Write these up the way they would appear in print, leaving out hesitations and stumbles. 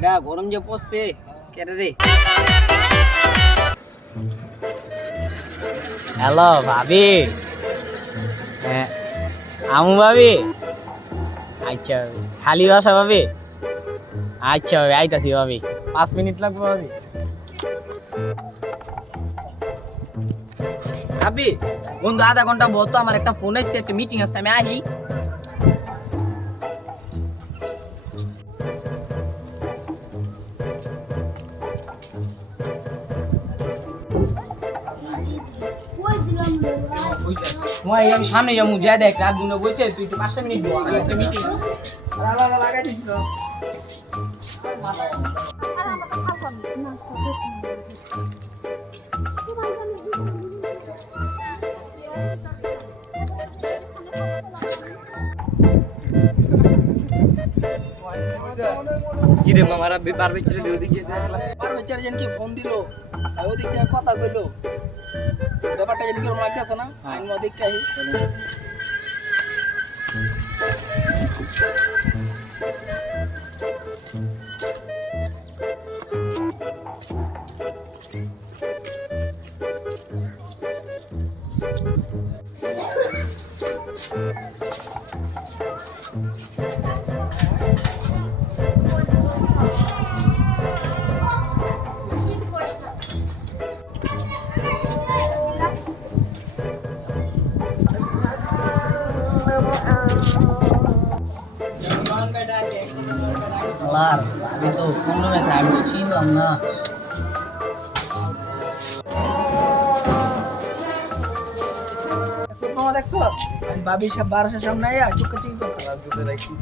বেটা গরম যে পড়ছে কেটে রে। হ্যালো ভাবি, আমু ভাবি, আচ্ছা খালি বাসা ভাবি, আচ্ছা ভাবি আইতাছি ভাবি, 5 মিনিট লাগবে ভাবি। ভাবি বন্ধু আধা ঘন্টা বলতো, আমার একটা ফোন এসছে, একটা মিটিং আসছে, আমি আহি। আমি সামনে যাবো, যা দেখ রাত দিনে বসে তুই 5টা মিনিট বল, আমি একটা মিটিং লাগাই দিচ্ছিল। কিরে মামারা পারবে ছেড়ে ওদিক যেতে দেখলাম, পারবে ছেড়ে যেন কি ফোন দিল, ওদিক যা কথা কইলো, ব্যাপারটা যেন কি ওর লাগতেছে না, আইন ওদিক কাই আমি তো কোনো ব্যথা, আমি তো ছিলাম না। দেখছো আমি ভাবি সব বারাসার সামনে আয়া চোখে ঠিক করতে লাগবে রাখি।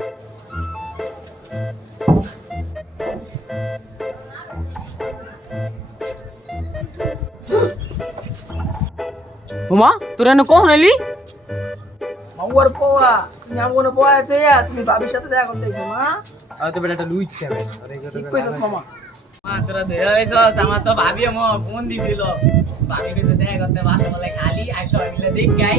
ওমা তোরা এনে কখন এলি? মাউয়ার পোয়া তুমি আমগোনে পোয়া তুইয়া তুমি ভাবির সাথে দেখা করতে আইছো মা? আর তো বেটা লুইচ যাবে ঠিক কইছো মামা। মা তোরা দেয়া আইছস, আমার তো ভাবি মো ফোন দিছিল, ভাবি কইছে দেখা করতে, বাসা বলে খালি আইসো মিলে দেখ গাই।